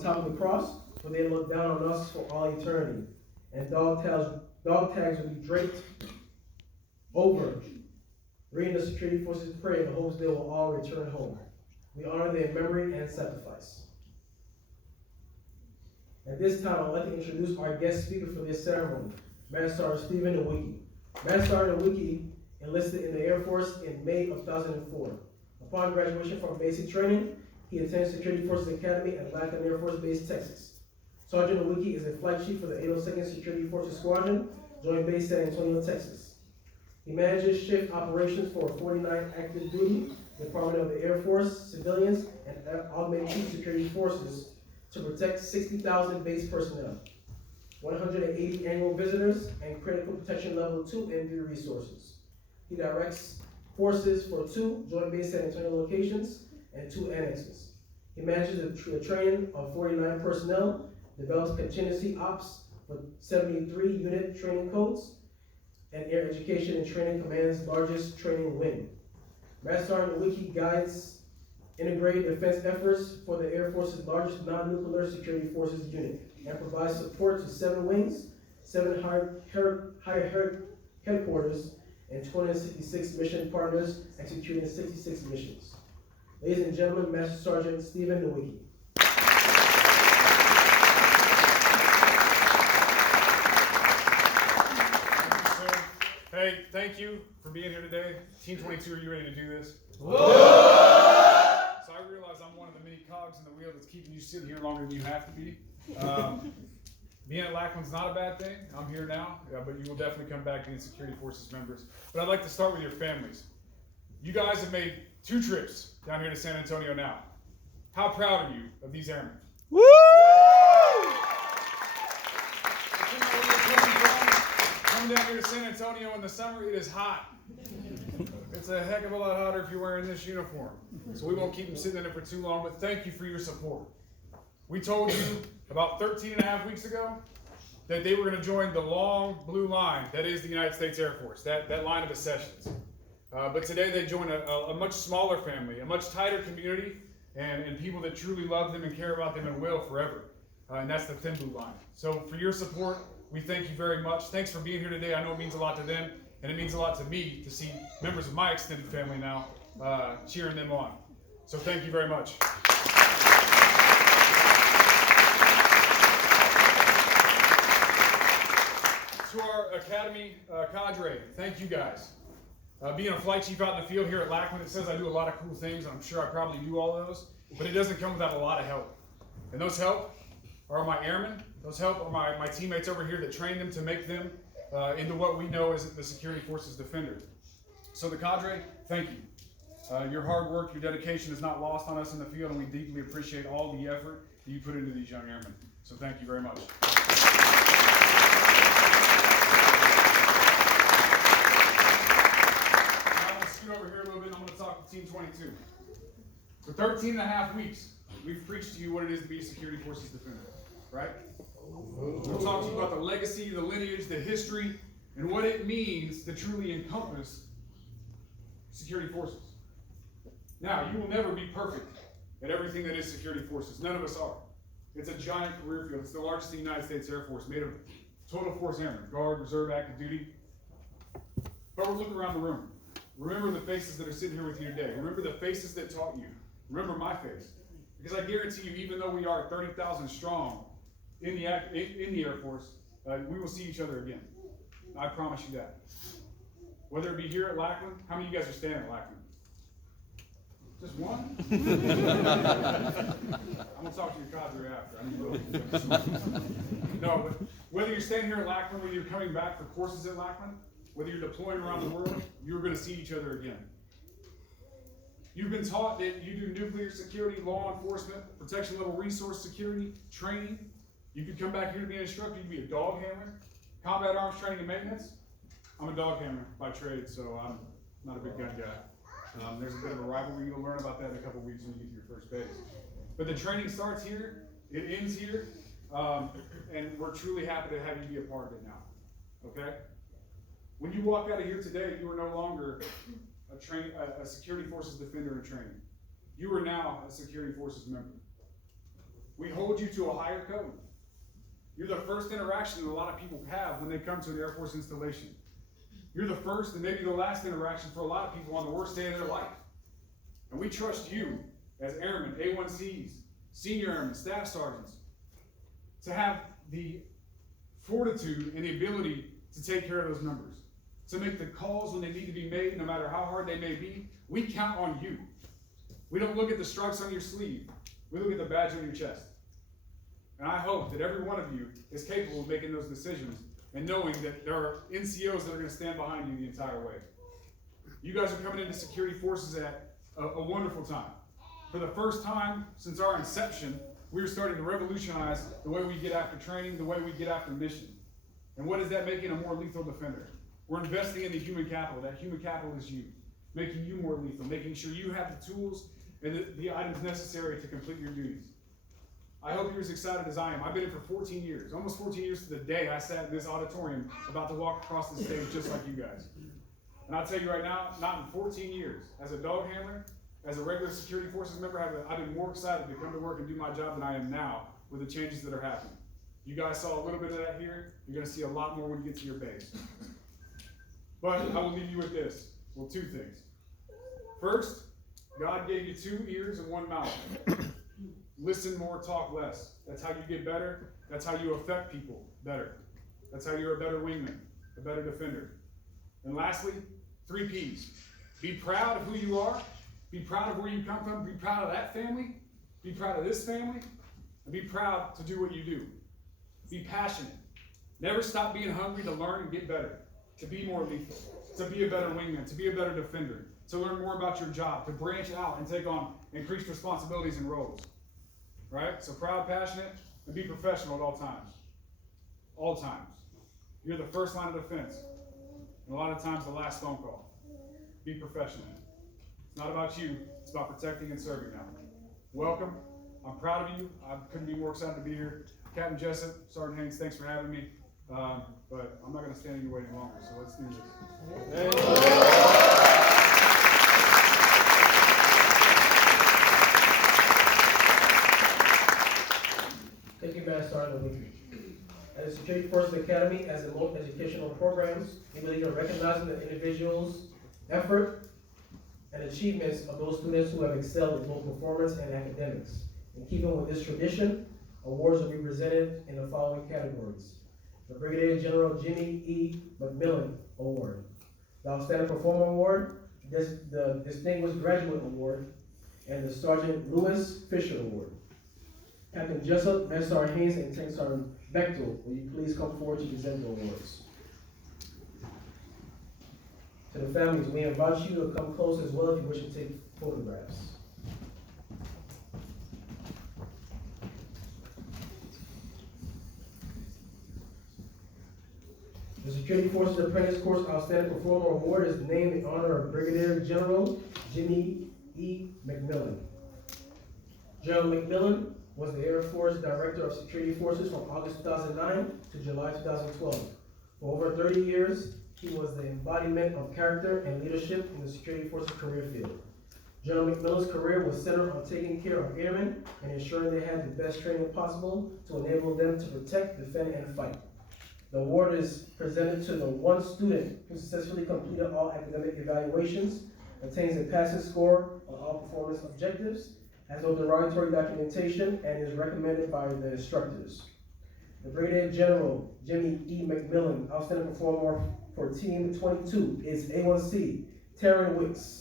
the top of the cross, for they look down on us for all eternity. And dog tags will be draped over, reading the security forces pray in hopes they will all return home. We honor their memory and sacrifice. At this time, I'd like to introduce our guest speaker for this ceremony, Master Sergeant Stephen Nowicki. Master Sergeant Nowicki enlisted in the Air Force in May of 2004. Upon graduation from basic training, he attended Security Forces Academy at Lackland Air Force Base, Texas. Sergeant Nowicki is a flight chief for the 802nd Security Forces Squadron, Joint Base San Antonio, Texas. He manages shift operations for 49 active duty, Department of the Air Force, civilians, and augmented chief security forces to protect 60,000 base personnel, 180 annual visitors, and critical protection level 2 and 3 resources. He directs forces for 2 Joint Base San Antonio locations and 2 annexes. He manages the training of 49 personnel, develops contingency ops for 73 unit training codes, and Air Education and Training Command's largest training wing. Master Sergeant Nowicki guides integrated defense efforts for the Air Force's largest non-nuclear security forces unit, and provides support to 7 wings, 7 higher headquarters, and 266 mission partners executing 66 missions. Ladies and gentlemen, Master Sergeant Stephen Nowicki. Hey, thank you for being here today. Team 22, are you ready to do this? Whoa! So I realize I'm one of the many cogs in the wheel that's keeping you sitting here longer than you have to be. Being at Lackland's not a bad thing. I'm here now, but you will definitely come back being Security Forces members. But I'd like to start with your families. You guys have made 2 trips down here to San Antonio now. How proud are you of these airmen? Woo! Coming down here to San Antonio in the summer, it is hot. It's a heck of a lot hotter if you're wearing this uniform. So we won't keep them sitting in it for too long, but thank you for your support. We told you about 13 and a half weeks ago that they were going to join the long blue line that is the United States Air Force, that line of accessions. But today they join a much smaller family, a much tighter community, and people that truly love them and care about them and will forever. And that's the thin blue line. So for your support, we thank you very much. Thanks for being here today. I know it means a lot to them, and it means a lot to me to see members of my extended family now cheering them on. So thank you very much. To our Academy cadre, thank you guys. Being a flight chief out in the field here at Lackland, it says I do a lot of cool things. I'm sure I probably do all of those, but it doesn't come without a lot of help. And those help are my airmen. Those help are my teammates over here that train them to make them into what we know as the Security Forces Defender. So the cadre, thank you. Your hard work, your dedication is not lost on us in the field, and we deeply appreciate all the effort that you put into these young airmen. So thank you very much. Over here a little bit, I'm going to talk to Team 22. For 13 and a half weeks, we've preached to you what it is to be a Security Forces Defender, right? We'll talk to you about the legacy, the lineage, the history, and what it means to truly encompass Security Forces. Now, you will never be perfect at everything that is Security Forces. None of us are. It's a giant career field. It's the largest in the United States Air Force, made of total force airmen, Guard, Reserve, active duty. But we're looking around the room. Remember the faces that are sitting here with you today. Remember the faces that taught you. Remember my face. Because I guarantee you, even though we are 30,000 strong in the Air Force, we will see each other again. I promise you that. Whether it be here at Lackland, how many of you guys are staying at Lackland? Just one? I'm going to talk to your cadre after. I need to No, but whether you're staying here at Lackland, whether you're coming back for courses at Lackland, whether you're deploying around the world, you're going to see each other again. You've been taught that you do nuclear security, law enforcement, protection level resource security, training. You could come back here to be an instructor. You could be a dog handler, combat arms training and maintenance. I'm a dog handler by trade, so I'm not a big gun guy. There's a bit of a rivalry. You'll learn about that in a couple weeks when you get to your first base. But the training starts here, it ends here, and we're truly happy to have you be a part of it now. Okay? When you walk out of here today, you are no longer a Security Forces Defender in training. You are now a Security Forces member. We hold you to a higher code. You're the first interaction that a lot of people have when they come to an Air Force installation. You're the first and maybe the last interaction for a lot of people on the worst day of their life. And we trust you as airmen, A1Cs, senior airmen, staff sergeants, to have the fortitude and the ability to take care of those numbers, to make the calls when they need to be made, no matter how hard they may be. We count on you. We don't look at the stripes on your sleeve. We look at the badge on your chest. And I hope that every one of you is capable of making those decisions and knowing that there are NCOs that are going to stand behind you the entire way. You guys are coming into security forces at a wonderful time. For the first time since our inception, we are starting to revolutionize the way we get after training, the way we get after mission. And what is that making a more lethal defender? We're investing in the human capital. That human capital is you, making you more lethal, making sure you have the tools and the items necessary to complete your duties. I hope you're as excited as I am. I've been in for 14 years, almost 14 years to the day I sat in this auditorium about to walk across the stage just like you guys. And I'll tell you right now, not in 14 years, as a dog handler, as a regular security forces member, I've been more excited to come to work and do my job than I am now with the changes that are happening. You guys saw a little bit of that here. You're going to see a lot more when you get to your base. But I will leave you with this. Well, two things. First, God gave you 2 ears and 1 mouth. Listen more, talk less. That's how you get better. That's how you affect people better. That's how you're a better wingman, a better defender. And lastly, 3 P's. Be proud of who you are. Be proud of where you come from. Be proud of that family. Be proud of this family. And be proud to do what you do. Be passionate. Never stop being hungry to learn and get better. To be more lethal. To be a better wingman. To be a better defender. To learn more about your job. To branch out and take on increased responsibilities and roles. Right? So proud, passionate, and be professional at all times. All times. You're the first line of defense. And a lot of times the last phone call. Be professional. It's not about you. It's about protecting and serving now. Welcome. I'm proud of you. I couldn't be more excited to be here. Captain Jozef, Sergeant Haynes, thanks for having me. But I'm not going to stand in your way any longer, so let's do this. Thank you, Master Sergeant Wiki. At the Security Forces Academy, as in most educational programs, we believe in recognizing the individual's effort and achievements of those students who have excelled in both performance and academics. In keeping with this tradition, awards will be presented in the following categories. The Brigadier General Jimmy E. McMillan Award, the Outstanding Performer Award, the Distinguished Graduate Award, and the Sergeant Lewis Fisher Award. Captain Jozef, Master Sergeant Haynes, and Tank Sergeant Bechtel, will you please come forward to present the awards? To the families, we invite you to come close as well if you wish to take photographs. The Security Forces Apprentice Course Outstanding Performer Award is named in honor of Brigadier General Jimmy E. McMillan. General McMillan was the Air Force Director of Security Forces from August 2009 to July 2012. For over 30 years, he was the embodiment of character and leadership in the Security Forces career field. General McMillan's career was centered on taking care of airmen and ensuring they had the best training possible to enable them to protect, defend, and fight. The award is presented to the one student who successfully completed all academic evaluations, obtains a passing score on all performance objectives, has no derogatory documentation, and is recommended by the instructors. The Brigadier General Jimmy E. McMillan Outstanding Performer for Team 22 is A1C Taryn Wicks.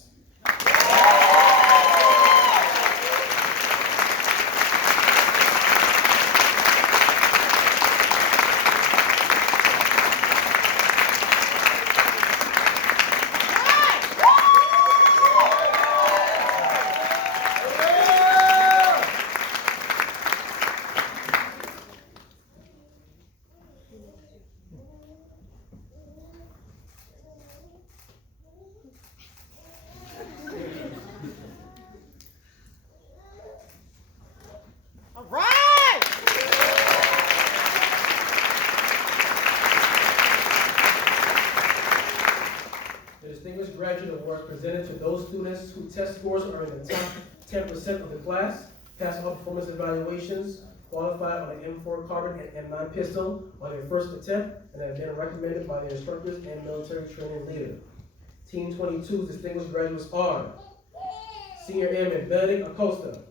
Graduate Award presented to those students whose test scores are in the top 10% of the class passed all performance evaluations, qualified on the M4 carbine and M9 pistol on their first attempt, and have been recommended by their instructors and military training leader. Team 22's distinguished graduates are Senior Airman Benedict Acosta,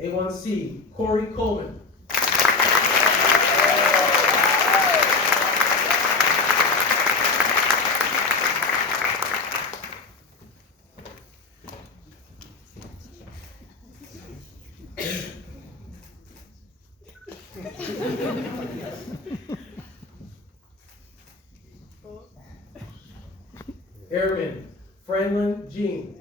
A1C Corey Coleman, Airman Franklin Jean,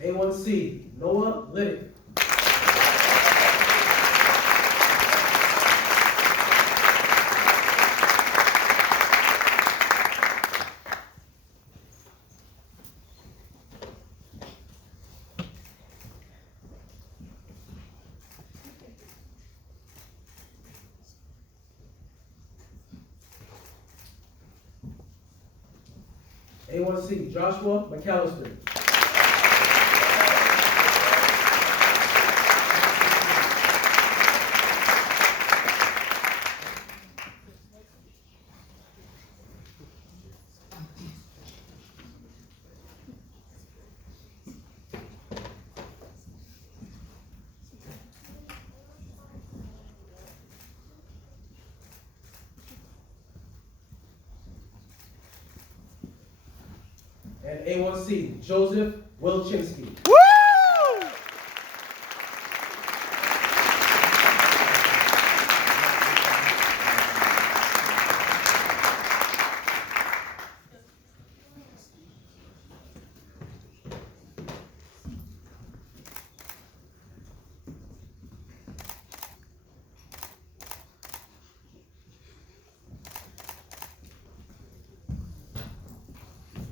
A1C Noah Liddick, A1C Joshua McAllister, and A1C Joseph Wilczynski.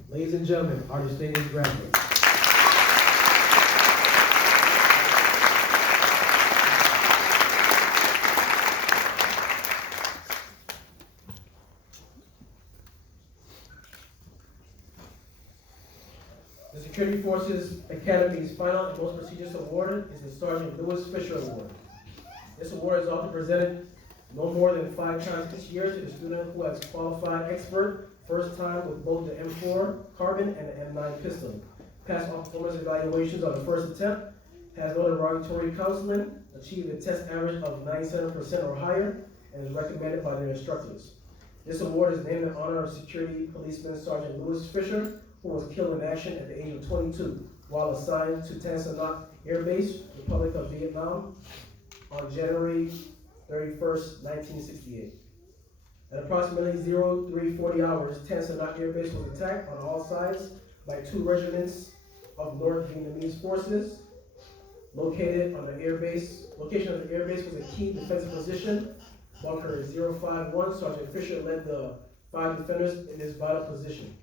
Ladies and gentlemen, our distinguished graduates. The Security Forces Academy's final and most prestigious award is the Sergeant Lewis Fisher Award. This award is often presented no more than 5 times each year to the student who has qualified expert first time with both the M4 carbine and the M9 pistol, passed all performance evaluations on the first attempt, has no derogatory counseling, achieved a test average of 97% or higher, and is recommended by their instructors. This award is named in honor of security policeman Sergeant Lewis Fisher, who was killed in action at the age of 22 while assigned to Tan Son Nhut Air Base, Republic of Vietnam, on January 31st, 1968. At approximately 0340 hours, Tan Son Nhut Air Base was attacked on all sides by 2 regiments of North Vietnamese forces. Location of the air base was a key defensive position. Bunker 051, Sergeant Fisher led the 5 defenders in this vital position.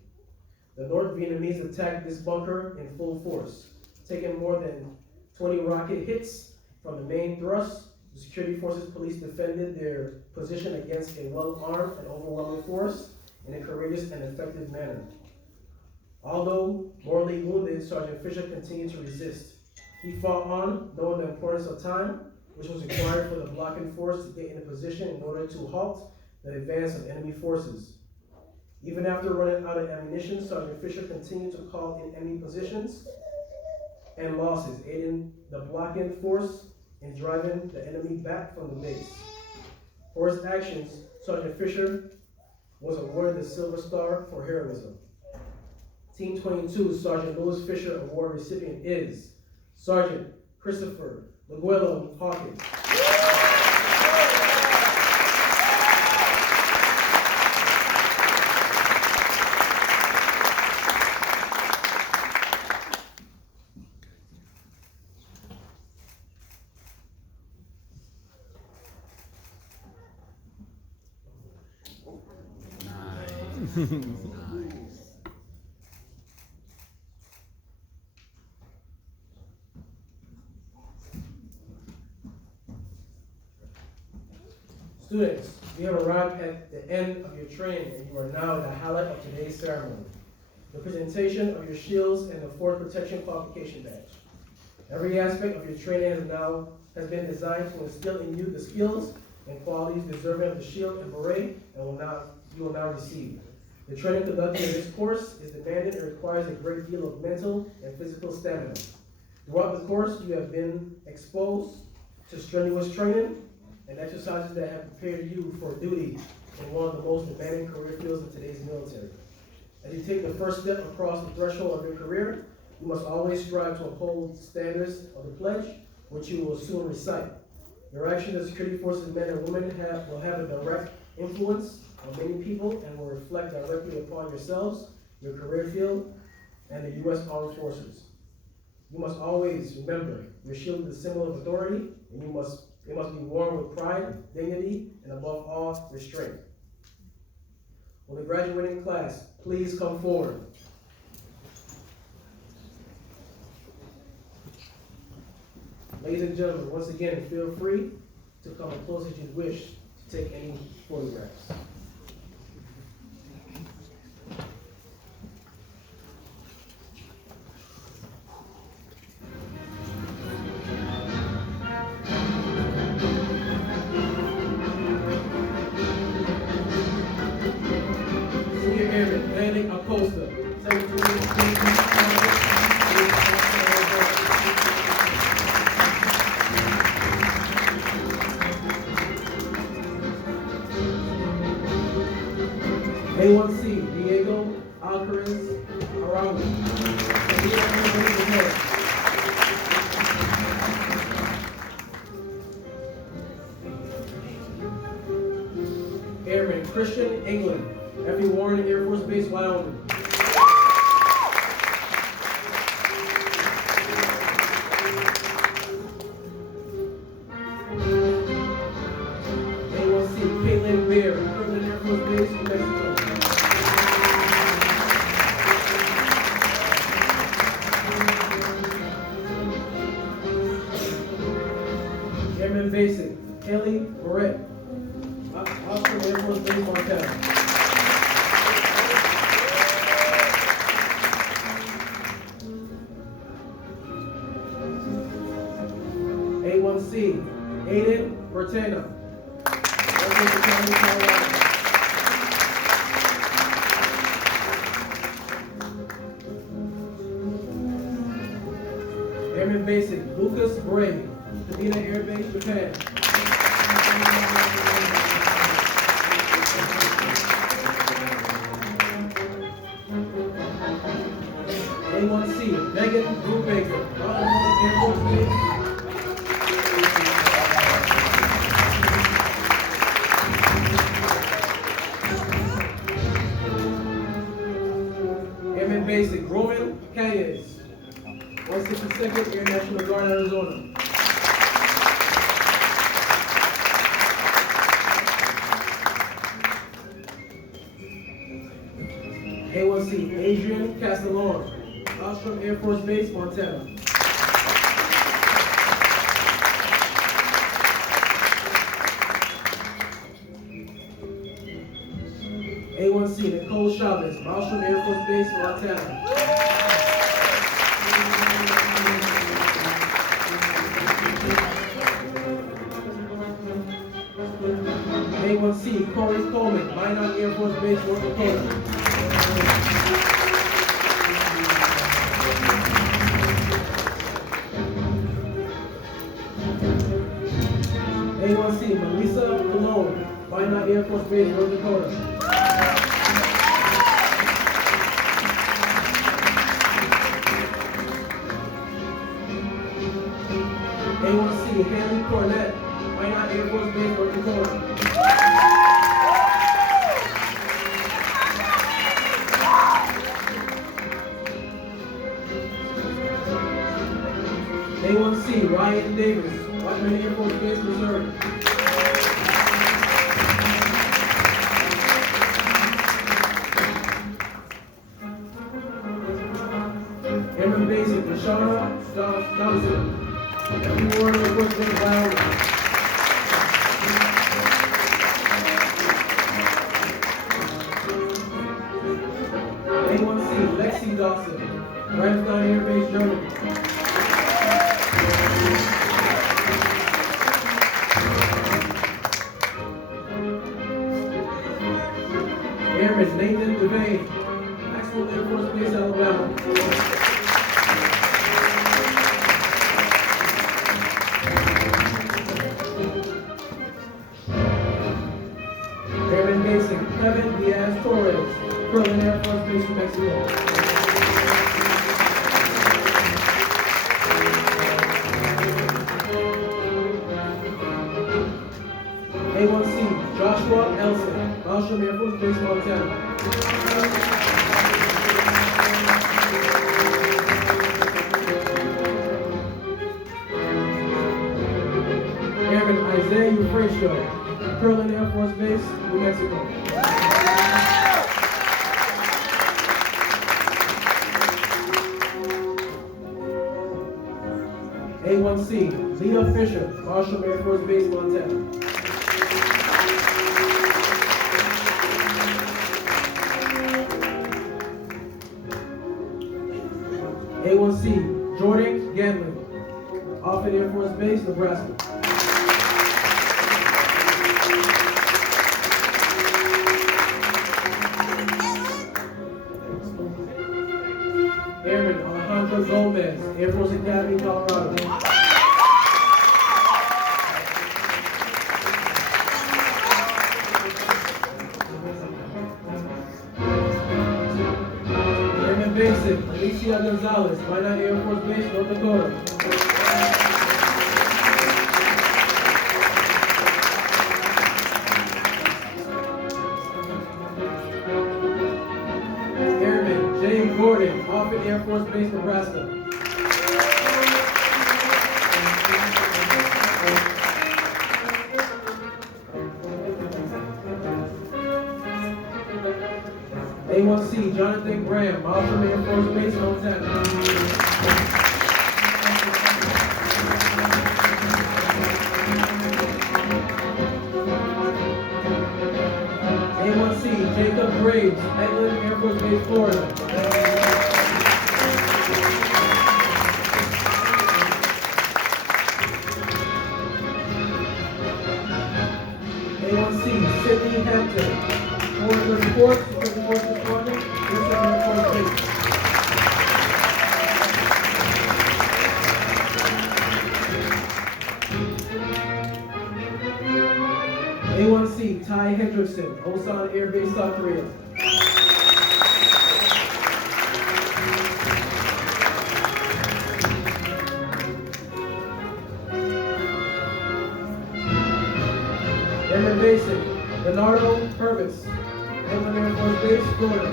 The North Vietnamese attacked this bunker in full force, taking more than 20 rocket hits from the main thrust. The security forces police defended their position against a well-armed and overwhelming force in a courageous and effective manner. Although mortally wounded, Sergeant Fisher continued to resist. He fought on, knowing the importance of time, which was required for the blocking force to get into position in order to halt the advance of enemy forces. Even after running out of ammunition, Sergeant Fisher continued to call in enemy positions and losses, aiding the blocking force in driving the enemy back from the base. For his actions, Sergeant Fisher was awarded the Silver Star for heroism. Team 22 Sergeant Lewis Fisher Award recipient is Sergeant Christopher Laguello Hawkins. Students, you have arrived at the end of your training, and you are now at the highlight of today's ceremony, the presentation of your shields and the fourth protection qualification badge. Every aspect of your training has been designed to instill in you the skills and qualities deserving of the shield and beret you will now receive. The training conducted in this course is demanding and requires a great deal of mental and physical stamina. Throughout the course, you have been exposed to strenuous training and exercises that have prepared you for duty in one of the most demanding career fields in today's military. As you take the first step across the threshold of your career, you must always strive to uphold standards of the pledge, which you will soon recite. Your actions as security forces men and women will have a direct influence on many people and will reflect directly upon yourselves, your career field, and the U.S. Armed Forces. You must always remember your shield is a symbol of authority, and it must be worn with pride, dignity, and above all, restraint. Will the graduating class please come forward? Ladies and gentlemen, once again, feel free to come as close as you wish to take any photographs. Senior Airman Landing Acosta, A1C, Diego Alcaraz Arawi. Airman Christian England, F.E. Warren Air Force Base, Wyoming. A1C, Caitlin Bear, Kirtland Air Force Base, New Mexico. Airman Basic, Kelly Moret, Oscar Air Force Base, Montana. A1C, Aiden Bertana, Colorado. Airman Basic, Lucas Bray, Sabina Air Base, Japan. A1C, Megan Brubaker, Baltimore Air Force Base. Airman Basic, Roman Canyons, 162nd Air National Guard, Arizona. A1C, Adrian Castellon, Ostrom Air Force Base, Montana. A1C, Nicole Chavez, Ostrom Air Force Base, Montana. A1C, Corey Coleman, Minot Air Force Base, North Dakota. A1C, Melissa Malone, Minot Air Force Base, North Dakota. A1C, Haley Cornett, Minot Air Force Base, North Dakota. A1C, Ryan Davis, Whiteman Air Force Base, Missouri. Airman Basic, Lashana Johnson. Every word of which is loud. A1C, Lexi Dawson, Ramstein Air Base, Germany. Airman Nathan Devane, Maxwell Air Force Base, Alabama. Airman Basic Kevin Diaz Torres, Berlin Air Force Base, New Mexico. A1C Joshua Elson, Marshall Air Force Base, Montana. Airman Isaiah Eufratio, Berlin Air Force Base, New Mexico. A1C Leah Fisher, Marshall Air Force Base, Montana. A1C Jordan Gantley, Offutt Air Force Base, Nebraska. Airman Alejandro Gomez, Air Force Academy, Colorado. Airman Basic, Alicia Gonzalez, Minot Air Force Base, North Dakota. Airman Jay Gordon, Offutt Air Force Base, Nebraska. A1C Jonathan Graham, Marshall Air Force Base, Montana. A1C Jacob Graves, Edland Air Force Base, Florida. A1C Sydney Hampton, Fort Report, Security Force Department, Houston Air Force Base. A1C Ty Hendrickson, Osan Air Base, South Korea. Airman Basic Leonardo Purvis, Edmond Air Force Base, Florida.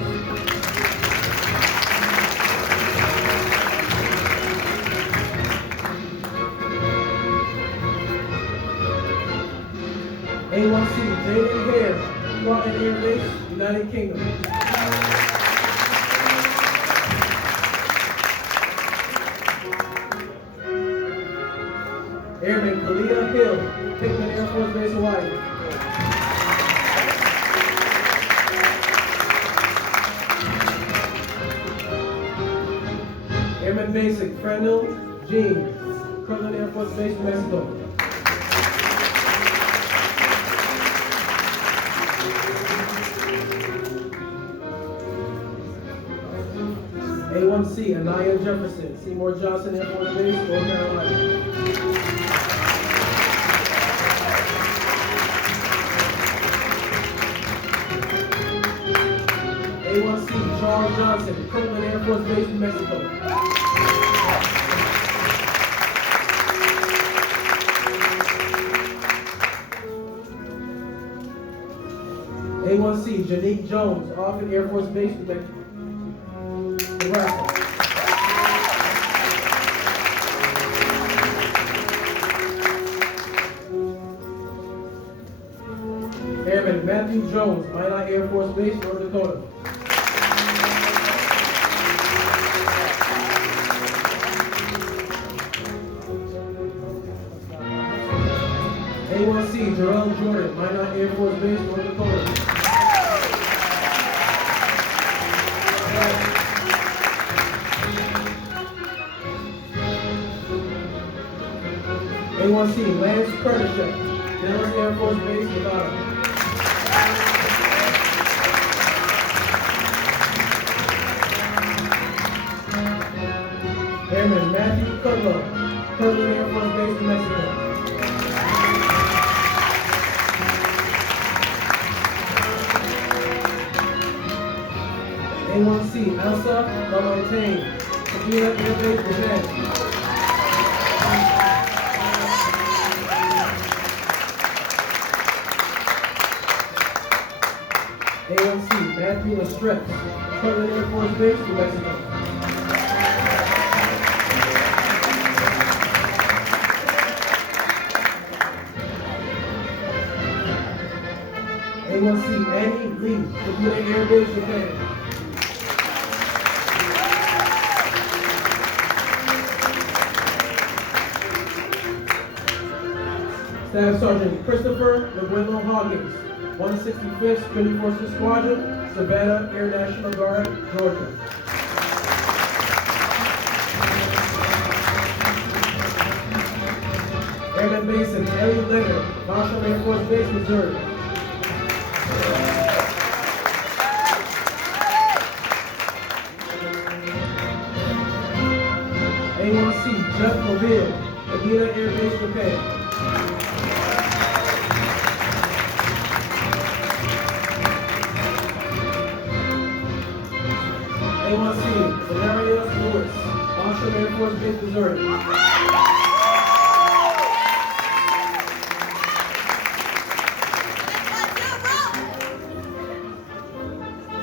A1C Jaden Hare, Squadron Air Base, United Kingdom. Airman Kalia Hill, Hickman Air Force Base, Hawaii. Airman Basic Frendel Jean, Kirtland Air Force Base, New Mexico. A1C Anaya Jefferson, Seymour Johnson Air Force Base, North Carolina. A1C Charles Johnson, Kirtland Air Force Base, New Mexico. A1C Janique Jones, Offutt Air Force Base, New Mexico. Nebraska. Airman Matthew Jones, Minot Air Force Base, North Dakota. A1C, Jarrell Jordan, Minot Air Force Base, North Dakota. A1C, Lance Kardashek, Dallas Air Force Base, Nevada. Airman Matthew Kudlow, Kirtland Air Force Base, New Mexico. A1C, Elsa LaMontagne, Sabina Air Base, Japan. A1C, Matthew Lestrette, Kirtland Air Force Base, New Mexico. A1C, Annie Lee, Sabina Air Base, Japan. Staff Sergeant Christopher LeGueno Hoggins, 165th 24th Squadron, Savannah Air National Guard, Georgia. Airman Mason Ellie Leonard, Marshall Air Force Base, Missouri. A1C Jeff Mobile, Medina Air Base, Japan. A1C, Valerius Lewis, Marshall Air Force Base, Missouri.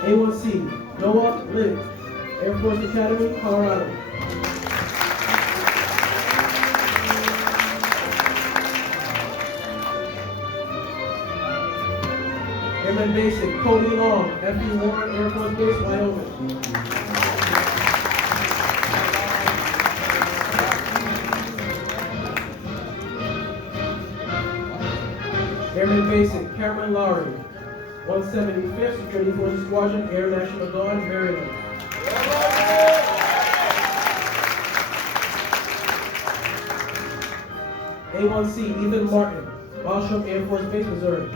A1C, Noah Lynn, Air Force Academy, Colorado. Airman Basic, Cody Long, F.E. Warren Air Force Base, Wyoming. Airman Basic, Cameron Lowry, 175th 34th Squadron, Air National Guard, Maryland. A1C, Ethan Martin, Marshall Air Force Base, Missouri.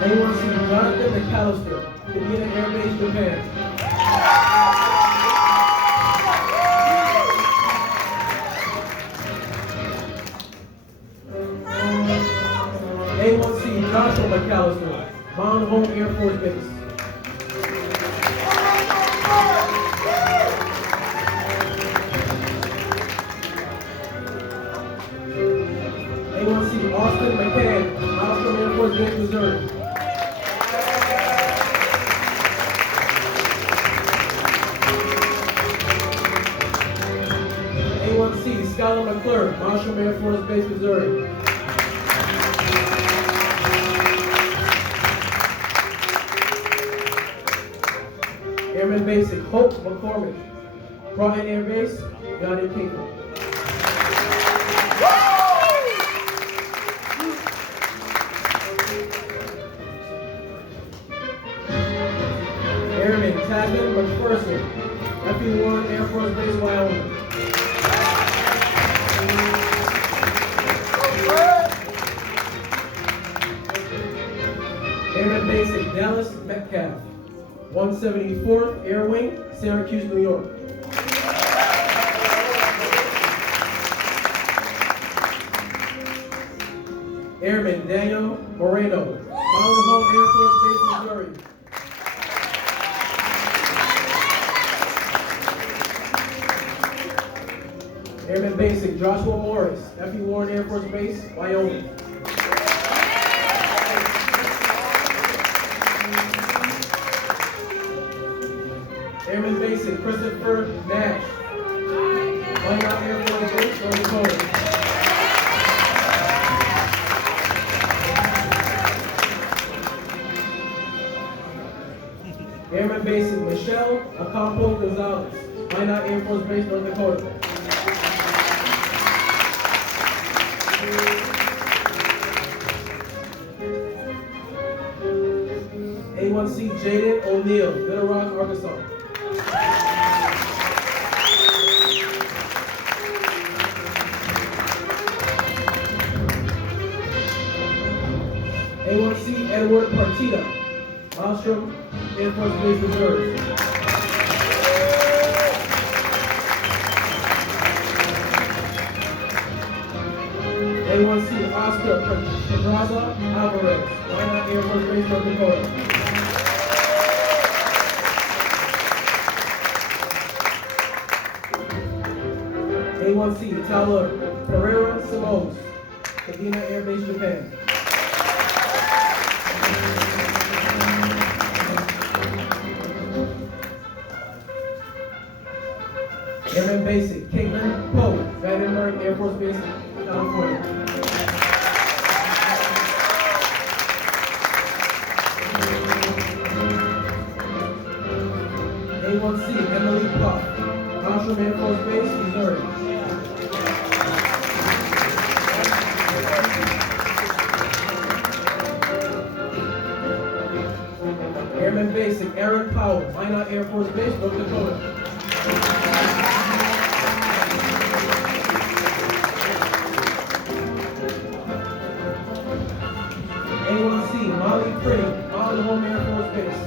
A1C, Jonathan McAllister, Indiana Air Base, Japan. A1C, Joshua McAllister, Mount Hope Air Force Base. A1C, Austin McCann, Oscar Air Force Base, Missouri. A1C, Skylar McClure, Marshall Air Force Base, Missouri. Airman Basic, Hope McCormick, Broughton Air Base, United Kingdom. Airman Tasman McPherson, F.E. Warren Air Force Base, Wyoming. Airman Basic Dallas Metcalf, 174th Air Wing, Syracuse, New York. Airman Daniel Moreno, Mountain Home Air Force Base, Missouri. Airman Basic Joshua Morris, F.E. Warren Air Force Base, Wyoming. Airman Basic Christopher Nash, Minot Air Force Base, North Dakota. Airman Basic, Michelle Acampo Gonzalez, Minot Air Force Base, North Dakota. A1C, Jaden O'Neill, Little Rock, Arkansas. A1C, Edward Partita, Ostrom Air Force Base Reserve. A1C, Oscar Pedraza Alvarez, Minot Air Force Base, North Dakota. A1C, Tyler Pereira Simos, Kadena Air Base, Japan. Airman Basic, Caitlin Poe, Vandenberg Air Force Base, California. A1C, Emily Puff, Ostrom Air Force Base, Missouri. Airman Basic, Aaron Powell, Minot Air Force Base, North Dakota. A1C, Molly Pretty, Molly Home Air Force Base.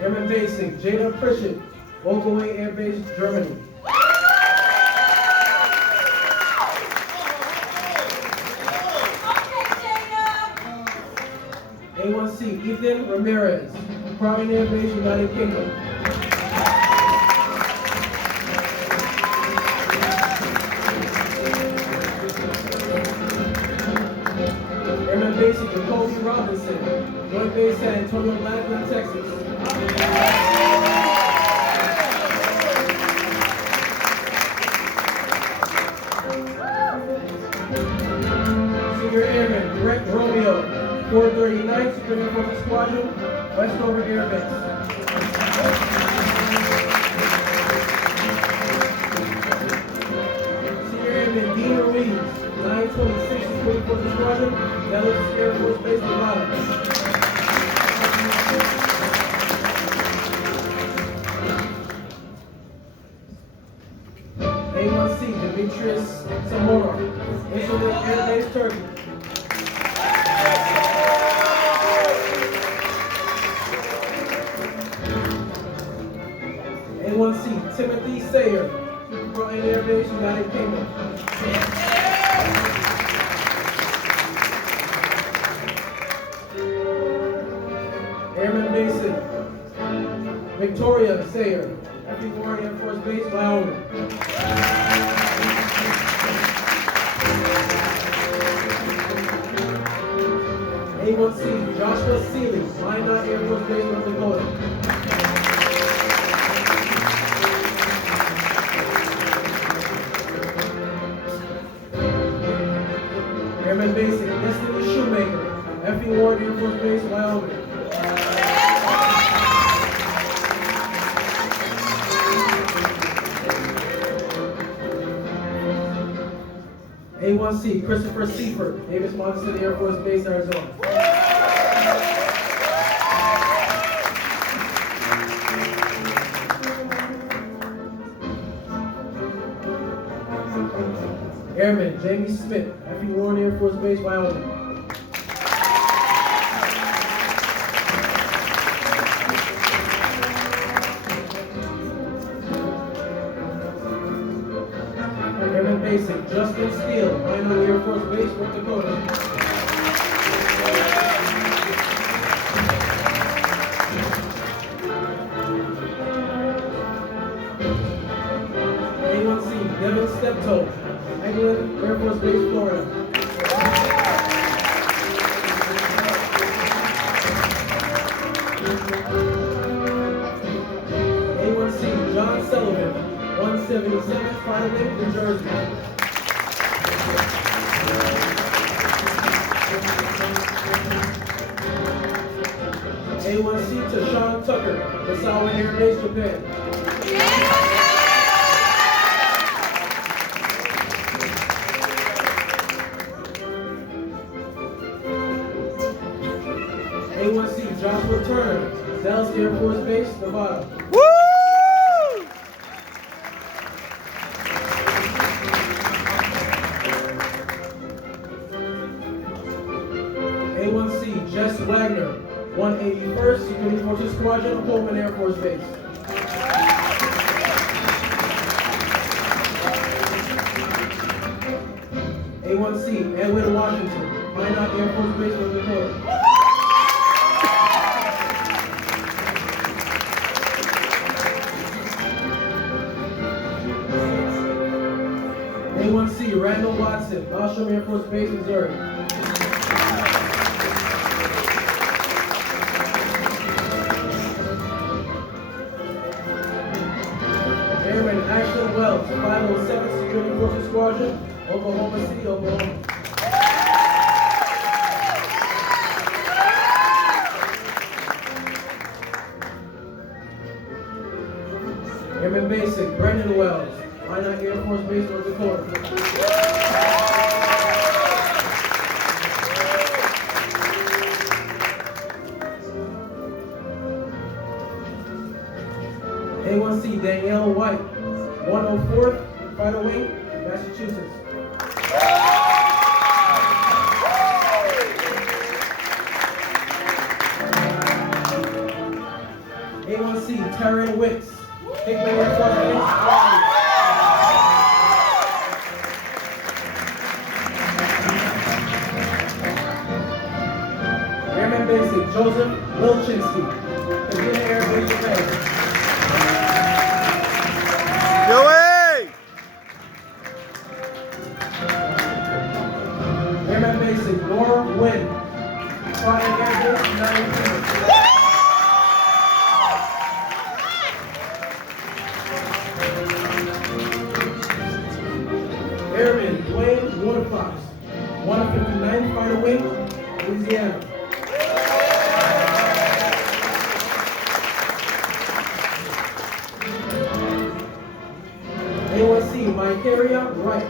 Airman Basic, Jada Pritchett, Volkway Air Base, Germany. A1C, Ethan Ramirez, Crown Air Base, United Kingdom. Airman Basic, Jacoby Robinson, Joint Base San Antonio, Lackland, Texas. Senior Airman, Brett Romeo, 439th Superior Forces Squadron, Westover Air Base. Senior Airman Dean Ruiz, 926th Superior Forces Squadron, Dallas Air Force Base, Nevada. A1C, Demetrius Zamora, Insolent Air Base, Turkey. A1C, Timothy Sayer, Brian Air Base, United Kingdom. Airman Basic, Victoria Sayer, F.E. Warren Air Force Base, Wyoming. A1C, Joshua Seeley, Minot Air Force Base, North Dakota. Airman Basic, Destiny Shoemaker, F.E. Warren Air Force Base, Wyoming. A1C, Christopher Seifert, Davis Montessori Air Force Base, Arizona. Airman Jamie Smith, F.E. Warren Air Force Base, Wyoming. Airman Basic, Justin Steele, Minot Air Force Base, North Dakota. A1C, Devin Steptoe, England Air Force Base, Florida. A1C, John Sullivan, 177th Fighter Wing, New Jersey. A1C to Sean Tucker, Misawa Air Base, Japan. A1C Joshua Turner, Dallas Air Force Base, Nevada. A1C Jess Wagner, 181st Security Forces Squadron, Coleman Air Force Base. A1C Edwin Washington, Minot Air Force Base, North Dakota. A1C Randall Watson, Ostrom Air Force Base, Missouri. Airman Ashton Wells, 507th Security Forces Squadron, Oklahoma City, Oklahoma. Airman Basic Brendan Wells, Minot Air Force Base, North Dakota. A1C Danielle White, 104th Fighter Wing, Massachusetts. A1C Taryn Wicks, Hickman Air Force Base, Hawaii. Airman Basic Joseph Wilczynski, Virginia Air Base, Japan. Airman Basic Nora Wynn, Flying Air Base, United Kingdom. Airman Dwayne Waterfox, 159th Fighter Wing, Louisiana. A1C Micaria Wright.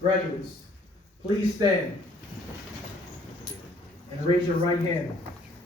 Graduates, please stand and raise your right hand.